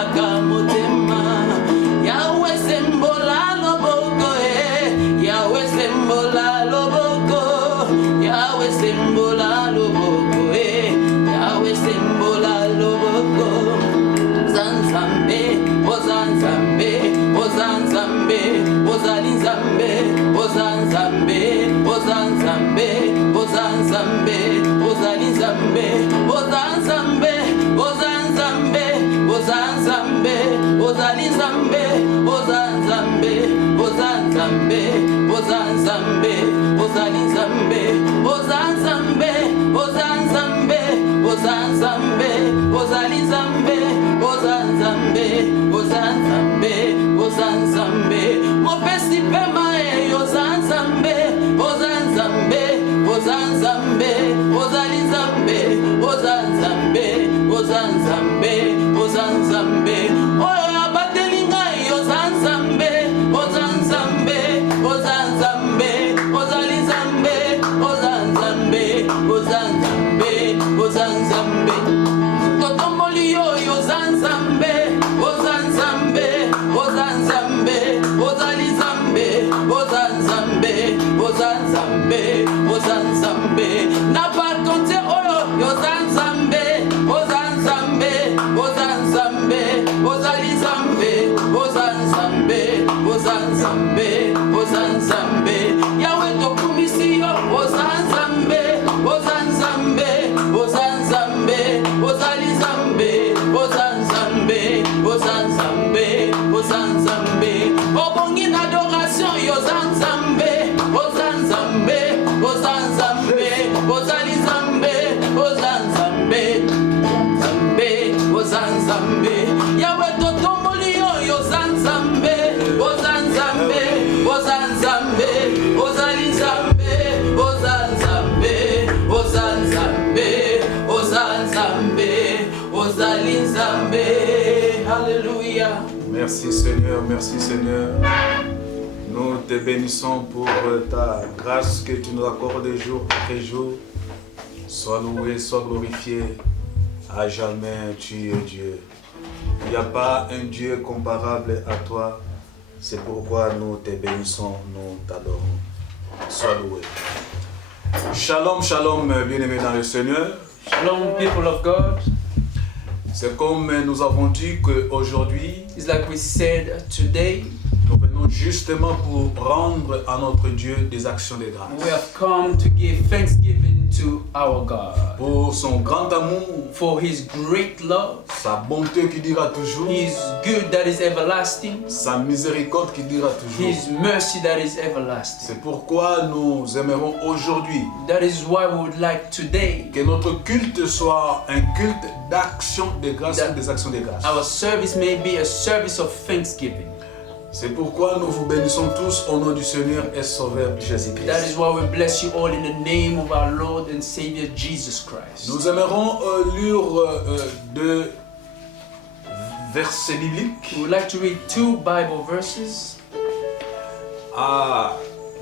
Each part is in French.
sepelaka motema. Yahweh sembola loboko Yahweh sembola loboko. Yahweh sembola loboko Yahweh sembola loboko. Zanzambe, Ozanzambe, Ozanzambe, Ozalinzambe, Ozanzambe, Ozanzambe, Ozanzambe, Ozalinzambe, Ozanzambe, Ozanzambe, Ozanzambe, Ozalinzambe, Ozanzambe, Ozanzambe, Ozanzambe, Ozalinzambe, Ozanzambe, Ozanzambe, Ozanzambe, Ozalinzambe, Ozanzambe, Ozanzambe, Ozanzambe, Mopesi pema Ozanzambe, Ozanzambe, Ozanzambe, Ozalinzambe, Ozanzambe, Ozanzambe, Ozanzambe, Oyo abatelinga Ozanzambe, Ozanzambe, Ozanzambe, Ozalinzambe, Ozanzambe, Ozanzambe, Ozanzambe, Totomboli Ozanzambe, Ozanzambe, Ozanzambe, Ozalizambe, Ozanzambe, Ozanzambe, Ozanzambe, na par konte oyo Ozanzambe, Ozanzambe, Ozanzambe, Ozalizambe, Ozanzambe, Ozanzambe, Ozanzambe, Yahweh tokumisi yo Ozanzambe, Ozanzambe, Ozanzambe, Ozalizambe, Ozanzambe, Ozanzambe, Ozanzambe, obongi na adoration Ozanzambe, Ozanzambe, Ozanzambe, Ozalizambe, Ozanzambe, Ozanzambe, Ozanzambe, Yahweh totomboli yo Ozanzambe, Ozanzambe, Ozanzambe, Ozalizambe, Ozanzambe, Ozanzambe, Ozanzambe, Ozalinzambe. Alléluia. Merci Seigneur, merci Seigneur. Nous te bénissons pour ta grâce que tu nous accordes jour après jour. Sois loué, sois glorifié. À jamais tu es Dieu. Il n'y a pas un Dieu comparable à toi. C'est pourquoi nous te bénissons, nous t'adorons. Sois loué. Shalom, shalom, bien-aimés dans le Seigneur. Shalom, people of God. C'est comme nous avons dit qu'aujourd'hui, It's like we said today, nous venons justement pour rendre à notre Dieu des actions de grâce. we have come to give thanksgiving to our God Pour son grand amour, for His great love, sa bonté qui dira toujours, His good that is everlasting, sa miséricorde qui dira toujours. His mercy that is everlasting. C'est pourquoi nous aimerons aujourd'hui That is why we would like today que notre culte soit un culte d'action de grâce ou des actions de grâce. our service may be a service of thanksgiving. C'est pourquoi nous vous bénissons tous au nom du Seigneur et Sauveur That Jésus-Christ. is why we bless you all in the name of our Lord and Savior Jesus Christ. Nous aimerons lire deux versets bibliques We would like to read two Bible verses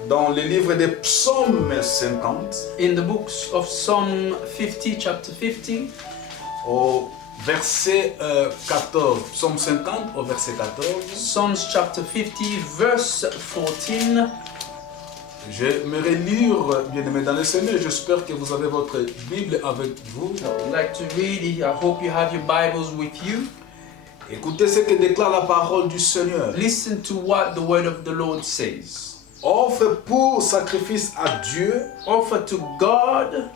dans le livre des Psaumes 50 in the books of Psalm 50, chapter 50, au verset 14. Psaume 50 au verset 14. Psalms chapter 50, verse 14. J'aimerais lire, bien-aimés dans le Seigneur, j'espère que vous avez votre Bible avec vous. I would like to read it. I hope you have your Bibles with you. Écoutez ce que déclare la parole du Seigneur. Listen to what the word of the Lord says. Offre pour sacrifice à Dieu Offer to God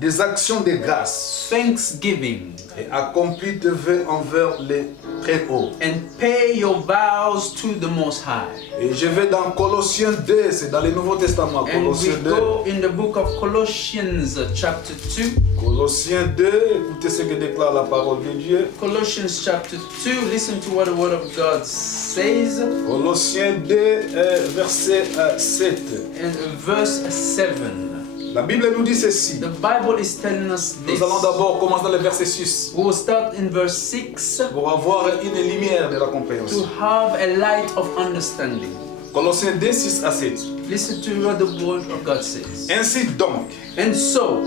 des actions de grâce thanksgiving et accomplis tes vœux envers les Très-Hauts. and pay your vows to the Most High. Et je vais dans Colossiens 2, c'est dans le Nouveau Testament. And we Colossiens 2. go in the book of Colossians chapter 2. Colossiens 2, écoutez ce que déclare la parole de Dieu. Colossians chapter 2, listen to what the word of God says. Colossiens 2, verset 7. And verse 7. La Bible nous dit ceci. The Bible is telling us this. Nous allons d'abord commencer dans le verset 6 We will start in verse 6 pour avoir une lumière de la to compréhension. have a light of understanding. Colossiens 2, 6 à 7. Listen to what the word of God says. Ainsi donc, And so,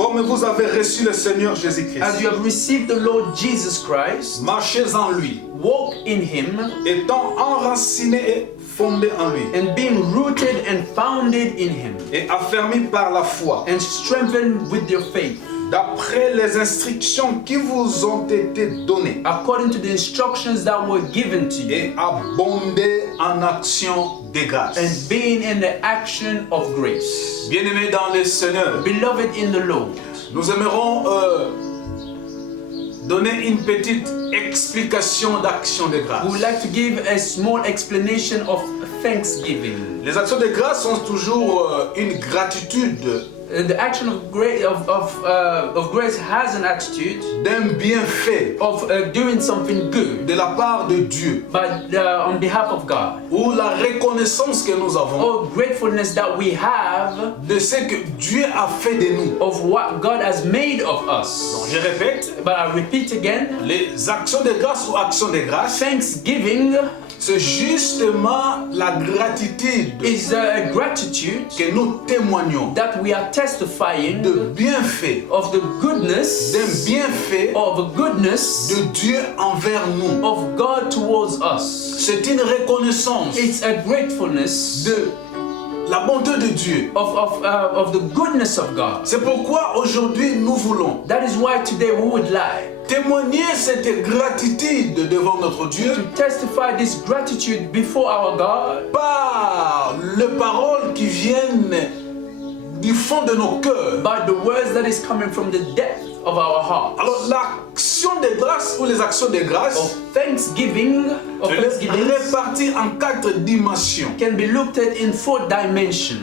comme vous avez reçu le Seigneur Jésus-Christ, as you have received the Lord Jesus Christ, marchez en lui, walk in him, étant enracinés et fondés en lui, and being rooted and founded in him, et affermis par la foi, and strengthened with your faith, d'après les instructions qui vous ont été données, according to the instructions that were given to you, et abondez en action de grâce. and being in the action of grace. Bien-aimés dans le Seigneur, Beloved in the Lord, nous aimerons donner une petite explication d'action de grâce. we would like to give a small explanation of thanksgiving. Les actions de grâce sont toujours une gratitude The action of grace has an attitude d'un bienfait of doing something good, de la part de Dieu, but on behalf of God, ou la reconnaissance que nous avons or gratefulness that we have de ce que Dieu a fait de nous. of what God has made of Donc, us. je répète, But I repeat again, les actions de grâce ou actions de grâce, thanksgiving c'est justement la gratitude is a gratitude que nous témoignons that we are testifying de bienfaits, of the goodness d'un bienfait of the goodness de Dieu envers nous. of God towards us. C'est une reconnaissance It's a gratefulness de la bonté de Dieu. of the goodness of God. C'est pourquoi aujourd'hui nous voulons That is why today we would like témoigner cette gratitude devant notre Dieu to testify this gratitude before our God par les paroles qui viennent du fond de nos cœurs. by the words that is coming from the depth of our heart. Alors l'action de grâce ou les actions de Of grâce, thanksgiving, of je les thanksgiving répartis en 4 dimensions. can be looked at in 4 dimensions.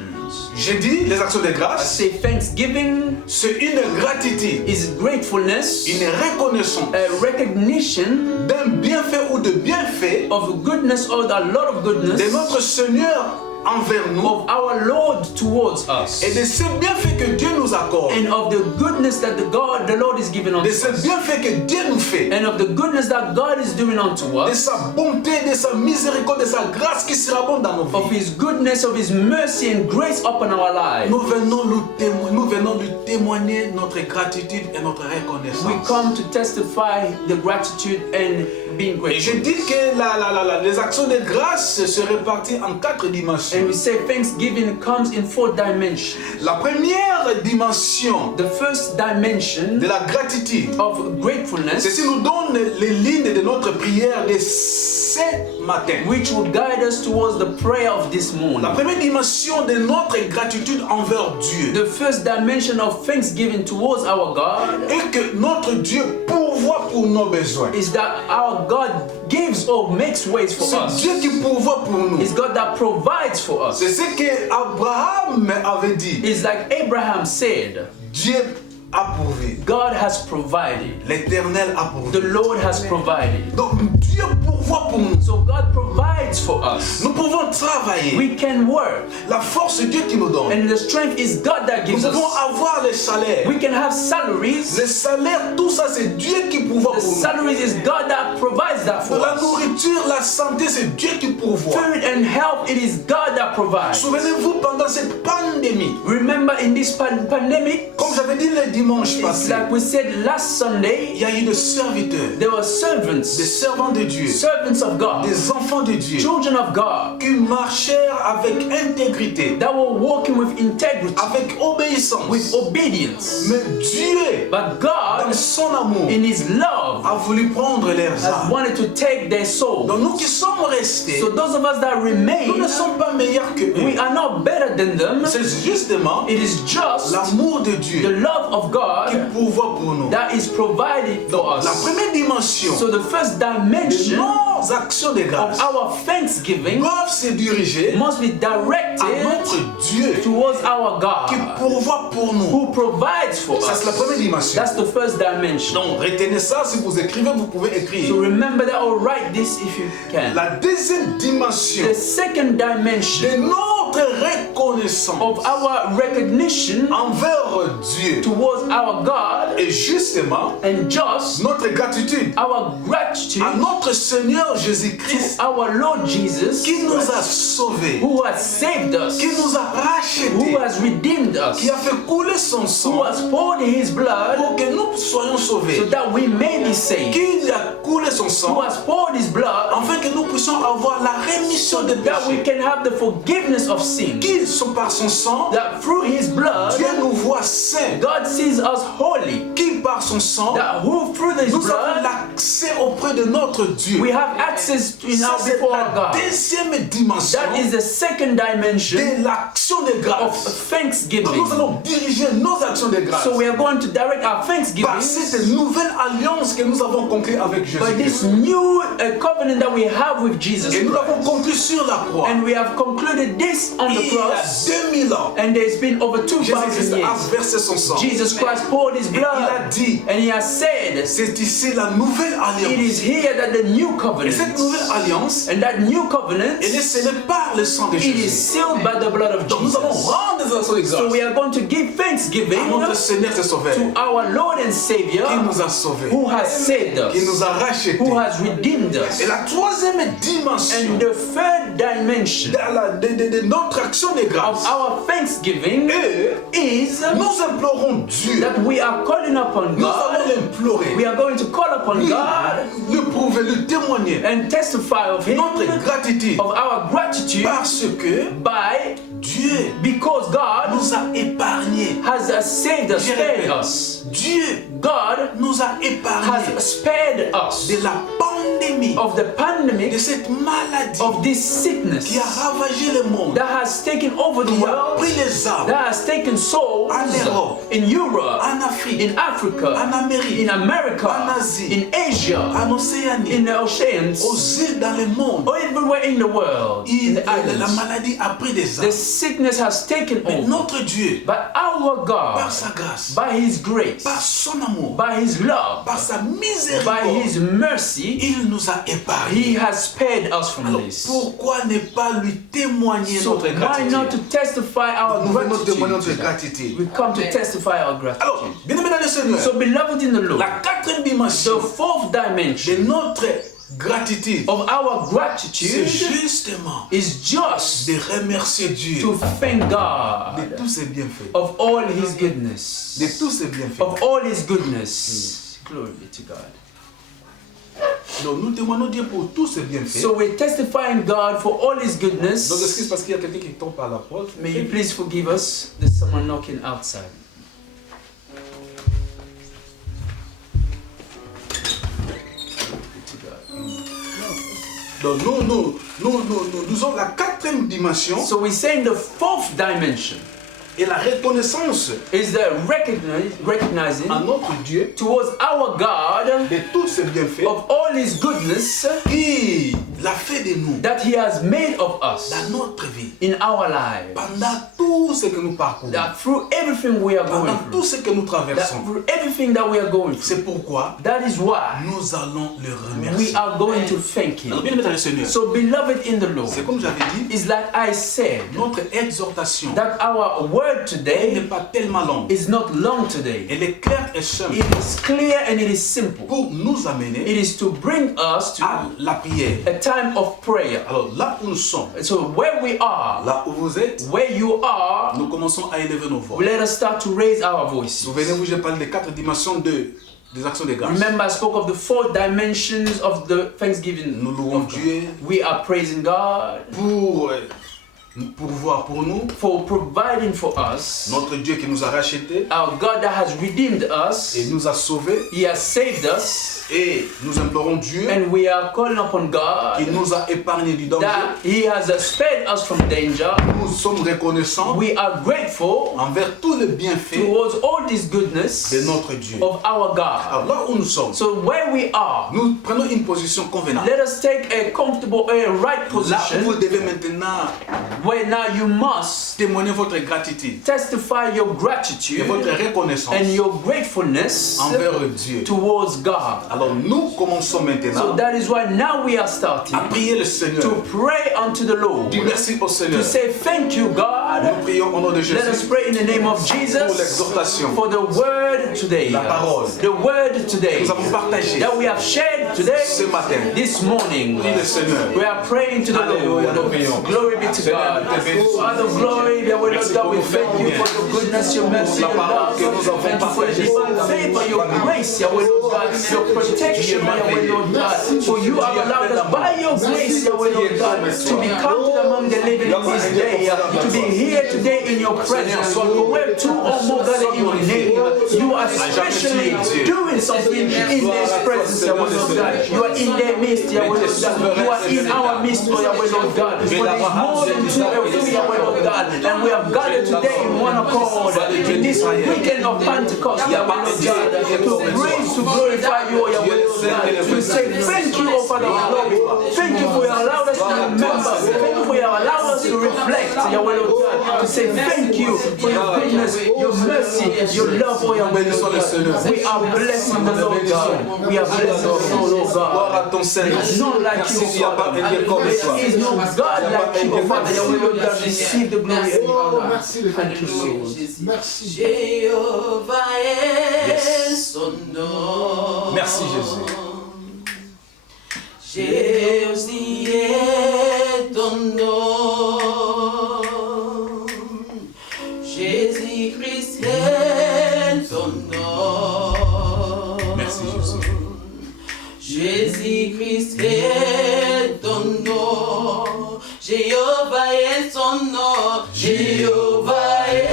J'ai dit les actions de I grâce, say thanksgiving c'est une gratitude, is gratefulness, une reconnaissance a recognition d'un bienfait ou de bienfaits of goodness or a lot of goodness de notre Seigneur envers nous of our Lord towards us, et de ces bienfaits que Dieu nous accorde, and of the goodness that the Lord is giving unto de ces us, bienfaits que Dieu nous fait, and of the goodness that God is doing unto de us, sa bonté, de sa miséricorde, de sa grâce qui surabonde dans nos of vies. His goodness, of His mercy and grace upon our lives. Nous venons lui témoigner notre gratitude et notre reconnaissance. We come to testify the gratitude and being Et je grateful. dis que les actions de grâce se répartissent en 4 dimensions. And we say thanksgiving comes in 4 dimensions. La première dimension The first dimension de la gratitude, of gratefulness, ceci nous donne les lignes de notre prière de ce matin. which will guide us towards the prayer of this La morning. première dimension de notre gratitude envers Dieu The first dimension of thanksgiving towards our God est que notre Dieu pourvoit pour nos besoins. is that our God gives or makes ways for C'est us. Dieu qui pourvoit pour nous. It's God that provides for us. C'est ce que Abraham avait dit. It's like Abraham said, Dieu a pourvu. God has provided. L'Éternel a pourvu. The Lord has provided. Donc Dieu pourvoit pour nous. So God provides for us. Nous pouvons travailler. We can work. La force, c'est Dieu qui nous donne. And the strength is God that Nous gives pouvons us. avoir les salaires. We can have salaries. Les salaires, tout ça, c'est Dieu qui pourvoit The pour nous. salaries is God that provides that for La us. nourriture, la santé, c'est Dieu qui pourvoit. Food and health, it is God that provides. Souvenez-vous, pendant cette pandémie, Remember in this pandemic, comme j'avais dit le dimanche it's passé, like we said last Sunday, il y a eu des serviteurs, there were des servants servants de Dieu, of God, des enfants de Dieu, children of God, qui marchèrent avec intégrité, that were walking with integrity, avec obéissance. with obedience. Mais Dieu, But dans God, son amour, in His love, a voulu prendre leurs has âmes. wanted to take their soul. Donc nous qui sommes restés, So those of us that nous remain, ne sommes pas meilleurs que we eux. are not better than them. C'est justement It is just l'amour de the Dieu love of qui God pourvoit pour nous. that is provided for La us. première dimension So the first de dimension nos actions de of grâce our thanksgiving doivent se diriger must be à directed notre Dieu towards our qui God pourvoit pour nous. who provides for Ça, c'est la us. première dimension. That's the first dimension. Donc, retenez ça. Si vous écrivez, vous pouvez écrire. So remember that or write this if you can. La deuxième dimension The second dimension de nos notre reconnaissance of our recognition envers Dieu towards our God, et justement and just notre gratitude our gratitude à notre Seigneur to Jésus-Christ our Lord Jesus, qui nous a sauvés, who has saved us, qui nous a who rachetés, has redeemed us, qui a fait couler son who sang has poured his blood pour que nous soyons so sauvés, that we may be saved, qui a coulé son who sang has poured his blood afin que nous puissions avoir la rémission des that we péchés, can have the forgiveness of sin, qui sont par son sang, that through his blood Dieu nous voit saints, God sees us holy, qui par son sang, that who through his nous avons blood l'accès auprès de notre Dieu. we have access to Ça, now c'est before la God. deuxième dimension That is the second dimension de l'action de of grâce. Donc, thanksgiving. nous allons diriger nos actions de grâce So we are going to direct our par thanksgiving cette nouvelle alliance que nous avons conclue avec by this Jésus-Christ. new covenant that we have with Jesus Et nous l'avons Christ. conclu sur la croix. And we have concluded this on the Il y a cross, 2000 ans, and there's been over 2,000 Jésus-Christ a years. versé son sang. Jesus Christ poured his Et il a blood, dit, and he has said, c'est ici la nouvelle it alliance. is here that the new Et cette covenant, nouvelle alliance, and that new covenant, elle est scellée par le sang de it is Jésus. sealed by the blood of Donc nous allons Jesus. rendre des actions de So grâce we are going to give à thanksgiving notre Seigneur et Sauveur to our Lord and Savior, qui nous a sauvés, who has saved qui nous us, a rachetés. who has redeemed us. Et la troisième dimension And the third dimension de notre action de of grâce our thanksgiving is nous implorons Dieu. that we are calling upon Nous allons God. l'implorer, We are going to call upon God le prouver, le témoigner and testify of Him, notre gratitude of our gratitude, parce que by Dieu because God nous a épargnés. has saved us, Je spared répète, us. Dieu God nous a épargnés has spared us de la pandémie, of the de pandemic, cette maladie of this sickness qui a ravagé le monde, that has taken over the qui a world, pris les âmes that has taken souls En Europe, in Europe, en Afrique, in Africa, en Amérique, in America, en Asie, in Asia, en Océanie, in the oceans, aux îles dans le monde. or everywhere in the world, in the La islands. maladie a pris des The âmes. sickness has taken Mais over. notre Dieu, But our par God, sa grâce, by His grace, par son amour, by His love, par sa by miséricorde, His mercy, il nous a épargnés. He has spared us from Alors this. pourquoi ne pas lui témoigner So notre why not to gratitude? testify our Nous venons témoigner notre gratitude? gratitude. We come to testify our Alors, gratitude. bien aimé dans le Seigneur, So beloved in the Lord, la quatrième dimension the fourth de dimension notre gratitude, of our c'est gratitude justement is just de remercier Dieu to thank de God tous ses bienfaits. of all His goodness. De tous ses bienfaits. Of all His goodness. Glory be to God. Donc nous témoignons Dieu pour tous ses bienfaits. So we're testifying God for all His Donc goodness. excuse parce qu'il y a quelqu'un qui tombe par la porte. May you please forgive us. There's someone knocking outside. To God. Donc nous avons la quatrième dimension So we're saying the fourth dimension et la reconnaissance is the recognizing à notre Dieu towards our God de tous ses bienfaits of all His goodness qui l'a fait de nous that He has made of us dans notre vie in our lives. pendant tout ce que nous parcourons, That through everything we are going pendant tout through, ce que nous that traversons. through everything that we are going through, C'est pourquoi that is why nous allons le we remercier. are going to thank Alors Him. bien aimé dans le Seigneur, So beloved in the Lord, c'est comme j'avais dit, is like I said, notre exhortation that our word elle today n'est pas tellement longue. is not long today. Elle est claire et simple It is clear and it is simple. pour nous amener It is to bring us to à la prière. a time of prayer. Alors là où nous sommes, So where we are, là où vous êtes, where you are, nous commençons à élever nos voix. let us start to raise our voice. Souvenez-vous, j'ai parlé des 4 dimensions des actions de grâce. Remember, I spoke of the 4 dimensions of the thanksgiving. Nous louons of God. Dieu We are praising God pour pourvoir pour nous, for providing for us. notre Dieu qui nous a rachetés Our God that has redeemed us. et nous a sauvés, He has saved us. et nous implorons Dieu And we are calling upon God qui nous a épargnés du danger. that He has spared us from danger. Nous sommes reconnaissants We are grateful envers tous les bienfaits towards all this goodness de notre Dieu. of our God. Alors là où nous sommes, So where we are, nous prenons une position convenable. let us take a comfortable, a right Là où position vous devez maintenant where now you must témoigner votre gratitude testify your et gratitude votre reconnaissance and your gratefulness envers Dieu. towards God. Alors nous commençons So maintenant that is why now we are starting à prier le Seigneur. to pray unto the Lord, Dis merci au Seigneur. to say thank you, Nous God. prions au nom de Let us Jésus pray in the name of pour Jesus l'exhortation. for the word today. La parole. The word today Nous avons partagé that we have shared today, ce matin. this morning. Prie le Seigneur. We are praying to the Alléluia, nous Lord. prions. Glory be to Seigneur, God. nous te bénissons. Father of glory, Yahweh Lord God, we thank you for your goodness, your mercy, La your parole love. que nous avons Thank you for the partagée. divine favor, your grace, Yahweh Lord God, your protection, Yahweh Lord God. For you have allowed us by your grace, Yahweh Lord God, to be counted among the living in this day, to be here today in your presence. Where two or more gathered in your name, you are especially doing something in this presence, Yahweh Lord God. You are in their midst, Yahweh Lord God. You are in our midst, oh Yahweh Lord God. For there is more than two or three, Yahweh Lord God. And we have gathered today in one accord in this weekend of Pentecost, Yahweh Lord God, to praise, to glorify you, oh Yahweh Lord God. To say thank you, oh Father of glory. Thank you for your allowed us to remember. Thank you for your allowed us to reflect, Yahweh Lord God. To say thank you for your goodness, your mercy, your love, oh Yahweh Lord God. We are blessing the Lord God. We are blessing the Lord Gloire God. à ton Seigneur. There is none like Merci you, qu'il n'y a pas Father. un Dieu comme toi. There is no God like you, oh Father. Yahweh Lord God, receive the glory and honor. Merci le Thank you, Lord. Merci. Jéhovah est son nom. Merci Jésus. Jésus est ton nom. Jésus-Christ est ton nom. Merci Jésus. Jésus-Christ est ton nom. Jéhovah est son nom. Jéhovah est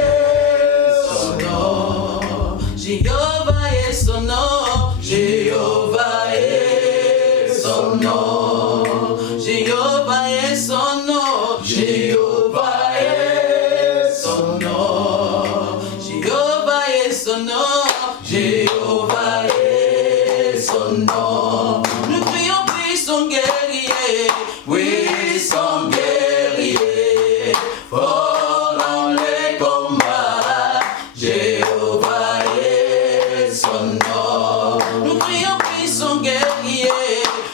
son nom. Jéhovah est son nom. Jéhovah est son nom. Jéhovah est son nom. Jéhovah est son nom. Jéhovah est son nom. Jéhovah est son nom. Nous prions puissant guerrier, puissant guerrier, fort dans les combats. Jéhovah est son nom. Nous prions puissant guerrier,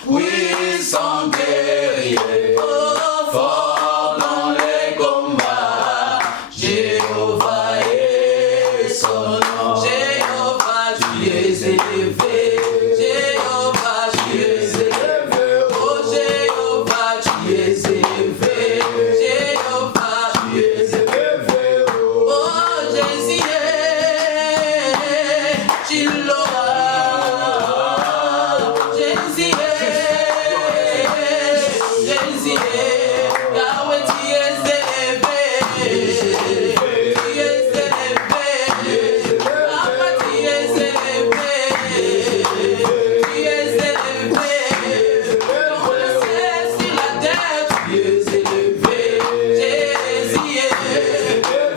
puissant guerrier, fort dans les combats. Jéhovah est son nom. Jéhovah, tu es élevé. Jéhovah, tu es élevé. Oh Jéhovah, tu es élevé. Jéhovah, tu es élevé. Oh Jésus, tu l'auras. Jésus, Jésus, Yahweh, tu es élevé. Tu es élevé. Papa, tu es élevé. Tu es élevé. Dans le ciel, sur la terre, tu es élevé. Jésus, oh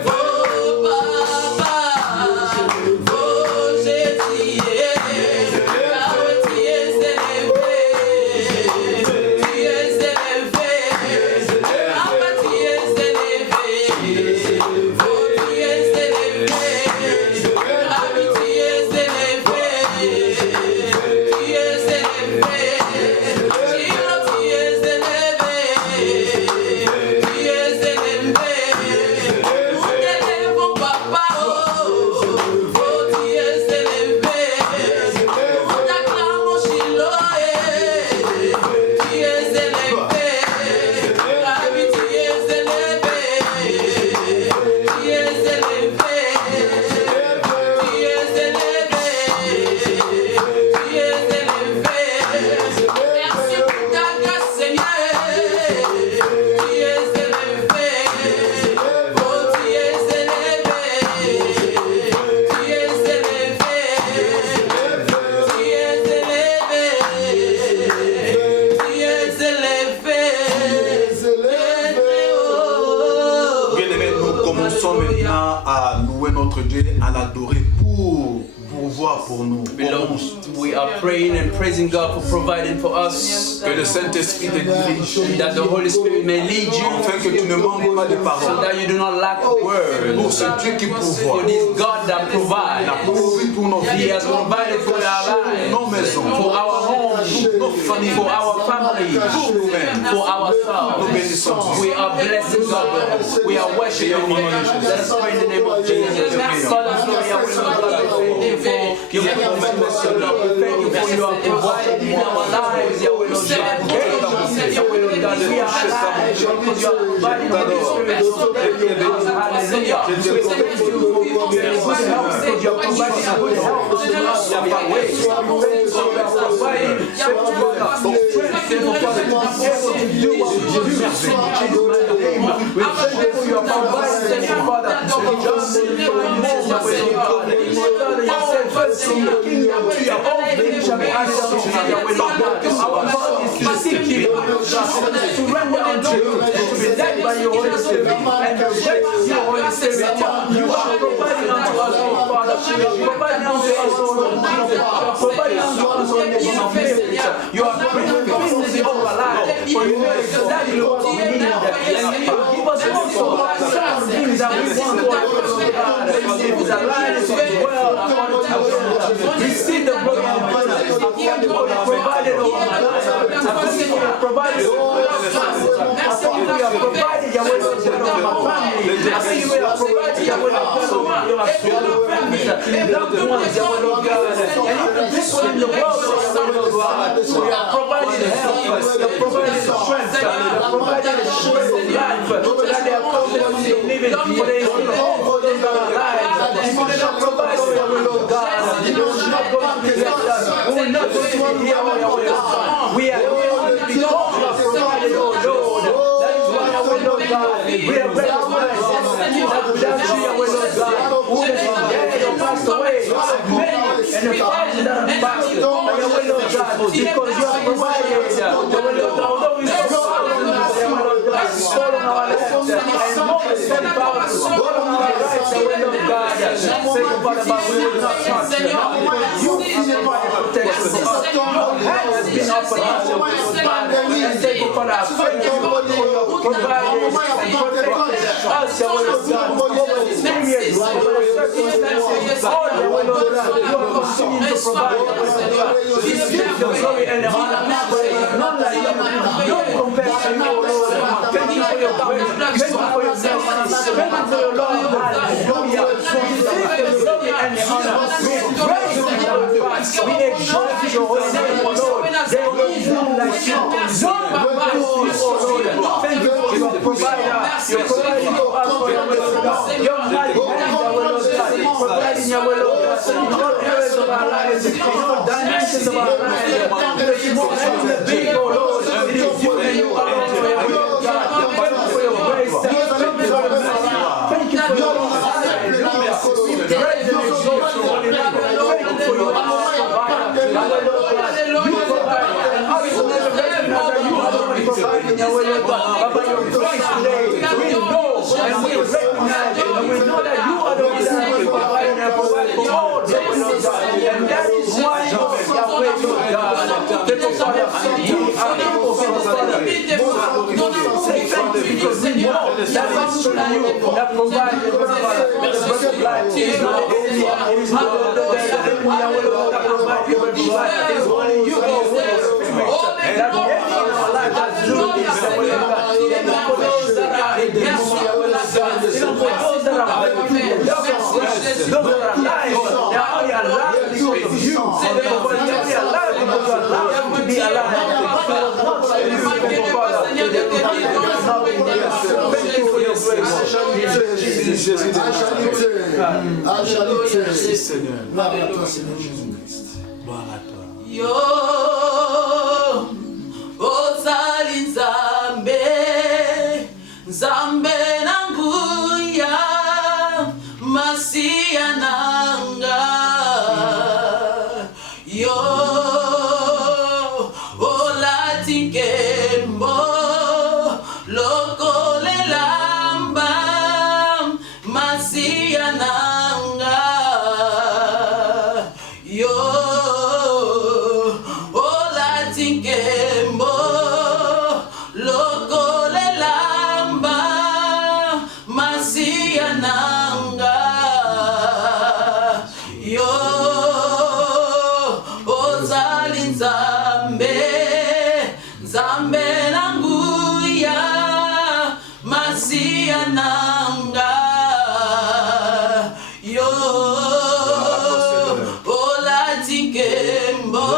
Papa, oh Jésus, Yahweh, tu es élevé. Tu es élevé. Papa, tu es élevé. Oh, tu es élevé. Rabbi, tu es élevé. Tu es élevé. Shiloh, tu es élevé. Tu es élevé. Nous t'élèvons, Papa, oh, tu es élevé. Nous t'acclamons, Shiloh, tu es élevé. Rabbi, tu es élevé. Tu es élevé. Tu es élevé. Tu es élevé. Merci pour ta grâce, Seigneur. Tu es élevé. Oh, tu es élevé. Tu es élevé. Tu es élevé. Tu es élevé. Bien-aimés, nous commençons maintenant à louer notre Dieu, à l'adorer pour pourvoir pour nous. Beloved, we are praying and praising God for providing for us. Que le Saint-Esprit te dirige. That the Holy Spirit may lead you. Afin que tu ne manques pas de So paroles. that you do not lack words. Pour ce Dieu qui pourvoit. For this God that Il a provides. pourvu pour nos He vies, has provided for our lives, nos maisons, for our homes, nos familles, for our families, pour nous-mêmes. for Nous ourselves. bénissons. We are blessing God. We are worshiping Him. Let us pray in the name of Jesus. Father, glory, I will not God, thank you for your promise, your love. Thank you for your providing in our lives. Your will of God. Your will of God. We are alive because you are providing for the Spirit. Hallelujah. We thank you for your good health because you are providing a good health to us in our way. We thank you for your providing strength to be able to do what we do. We thank you for your providing, Father. You said first in the kingdom, all things shall be added unto you. Our God is to seek you, to render unto you, to be led by your Holy Spirit, and to rest your Holy Spirit. You are providing unto us, oh Father. You are providing unto us, oh Lord Jesus. You are providing unto us, oh nation of Spirit. You are bringing things in our lives, for you know exactly what we need. And you give us also some things that we want to God. If it's aligned as well, according to your will. Receive the glory and honor. Thank you for your provided over my life. Thank you for your provided over my family. Thank you for your provided your will of God over my family. Thank you for your provided your will of God over your friends, loved ones, your will of God. And even people in the world, your will of God. So you are providing help, you are providing strength, you are providing the strength of life, so that they are confident in living, for they still hope in their lives. If you do not provide for your will of God, you are not going to be left us. We will not go to hear your will of God. We are here only because you have provided, oh Lord. That is why our will of God. We are recognized that without you, your will of God, who is dead or passed away, many and the thousands that have passed, but your will of God, because you have provided the will of God, although we fall on us, your will of God, fall on our left, and more than 10 powers, fall on our right, the will of God. Thank you, Father, but we will not touch you. You have provided protection for us. Your hand has been up on us, your will of God. And thank you, Father, thank you for your providing us, your will of God, over this period, over the circumstances, all the will of God, you are continuing to provide, your will of God. Receive the glory and the honor, for there is none like you, none compared to you, O Lord. Thank you for your grace, thank you for your mercy, thank you for your love, hallelujah. Receive the glory and the honor. We praise you, we exalt your holy name, O Lord. There is none like you, none like you, O Lord. Thank you for your provider, you're providing for us for your will of God. Your mighty hand, your will of God, providing your will of God in all areas of our lives, in all dimensions of our lives. There is more than the big, O Lord. It is you and you alone for your will of God. Thank you for your grace, thank you for your mercy, thank you for your love. Hallelujah. We praise and exalt your holy name. Thank you for your provider. Your will of God, you provide, and us will never recognize that you are the one providing your will of God. But by your grace today, we know and we recognize and we know that you are the one that will provide and provide for all the will of God. And that is why you are grateful to God. Therefore, Father, we are able to Father. Say thank you because we know that it's through you that provide the breath of life. It is not the enemy. It is not the enemy that provide the breath of life. It is only you, O Holy Spirit, that the enemy in our life that do this the will of God. And not for those that are against the will of God. Even for those that are benefiting, those that are alive, they are only alive because of you. They are only alive because you allow them to be alive. Thank you for your grace. Merci Seigneur. Gloire à toi Seigneur Jésus-Christ. Gloire à toi. Yo, ozali nzambe, nzambe nanguya, masiya nanga. Yo, olati nkembo, lokole lamba, masiya nanga. Masia nanga yo ola tikembo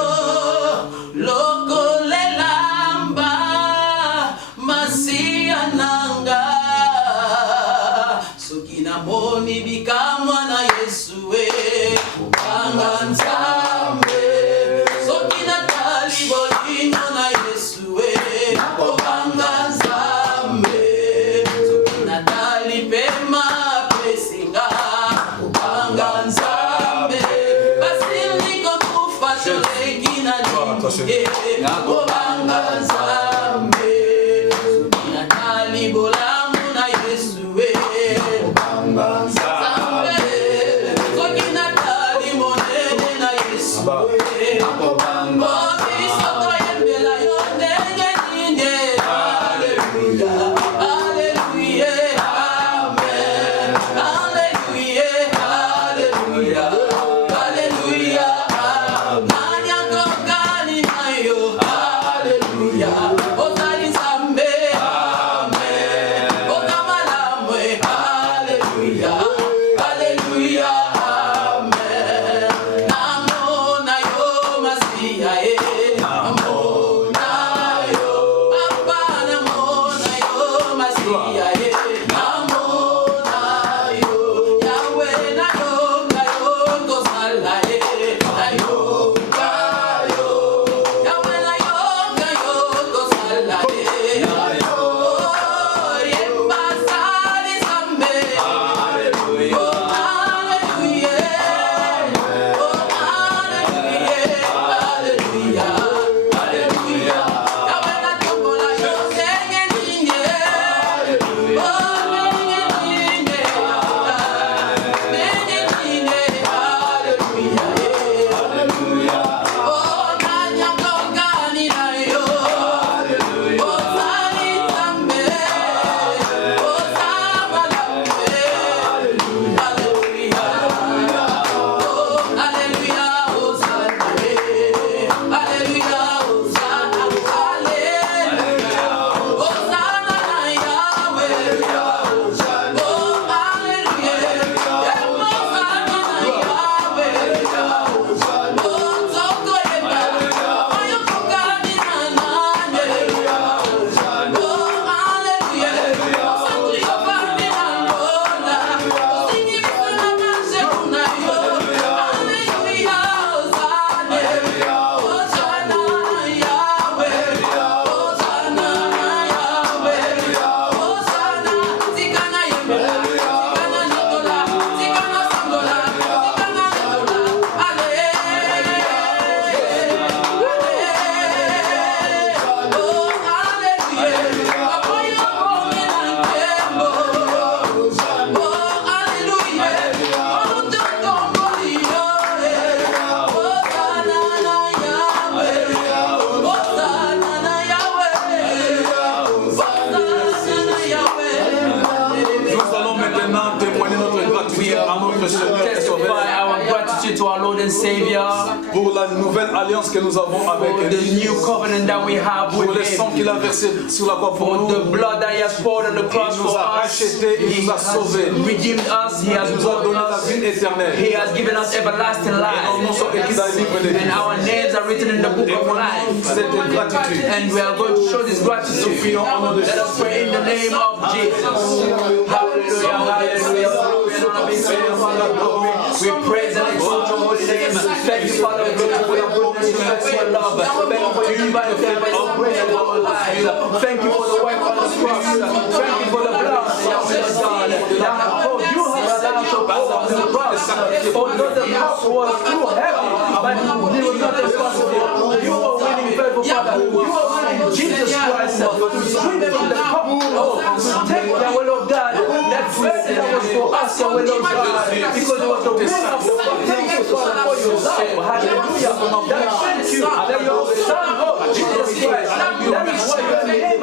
loko lelamba Masia nanga sokina moni bikamwa na Yesu kubanga nzambe sokina talibo lino na Yesu kubanga nzambe sokina talipema pesinga kubanga nzambe basiliko kufa tolekina ninge kubanga nzambe sokina talibo lamu na Yesu kubanga nzambe sokina talimonene na Yesu kubanga bisoto yembela yondenge ninde haleluya haleluya amen haleluya haleluya haleluya nanya kokani nayo haleluya otali zambe amen otamalamwe haleluya haleluya amen namona yo Masia namona yo apana mona yo Masia namona yo Yahweh na yo kosala na yo Yahweh na yo kosala na yo yemba sali zambe haleluya haleluya haleluya haleluya Yahweh na tombola yo senge ninye haleluya nenge ninye haleluya oh nanya kokani na yo haleluya oh sali zambe oh samalambe haleluya oh haleluya hosanna haleluya hosanna haleluya hosanna na Yahweh oh haleluya hosanna na Yahweh oh zoko yemba oyo kokani na nanye oh haleluya santu yofani na ngona osingi bisona manse kuna yo haleluya hosanna hosanna na Yahweh hosanna na Yahweh hosanna sikana yemba sikana nitola sikana sangola sikana nitola Nous allons maintenant témoigner notre gratitude à notre Seigneur et Testify Sauveur our gratitude to our Lord and Savior pour la nouvelle alliance que nous avons avec for the lui, new covenant that we have pour le with sang Him, qu'il a versé sur la croix pour for nous. the blood that He has poured on the cross Il nous for a us. rachetés, il He nous a has sauvés. redeemed us. He has Il nous a bought donné la us. vie éternelle. He has given us everlasting Nos life. noms sont écrits dans le livre de vie. And our names are written in the book of life. Cette gratitude. And we are going to show this gratitude. Let us pray in the name of Jesus. Hallelujah, hallelujah. Glory and honor be to you, Father. Glory. We praise and exalt your holy name. Thank you, Father, for your goodness, your mercy, your love. Thank you for your divine favor and grace in our lives. Thank you for the work on the cross. Thank you for the blood that you have done. You have done so on the cross. Although the cross was too heavy, but it was not impossible. You are winning faithful, Father. You are winning Jesus Christ to drink from the cup, to take the will of God. That faith that was for us, your will of God, because it was the will of God. Thank you, Father, for your love. Hallelujah. That thank you that your Son, Lord Jesus Christ, that is why your name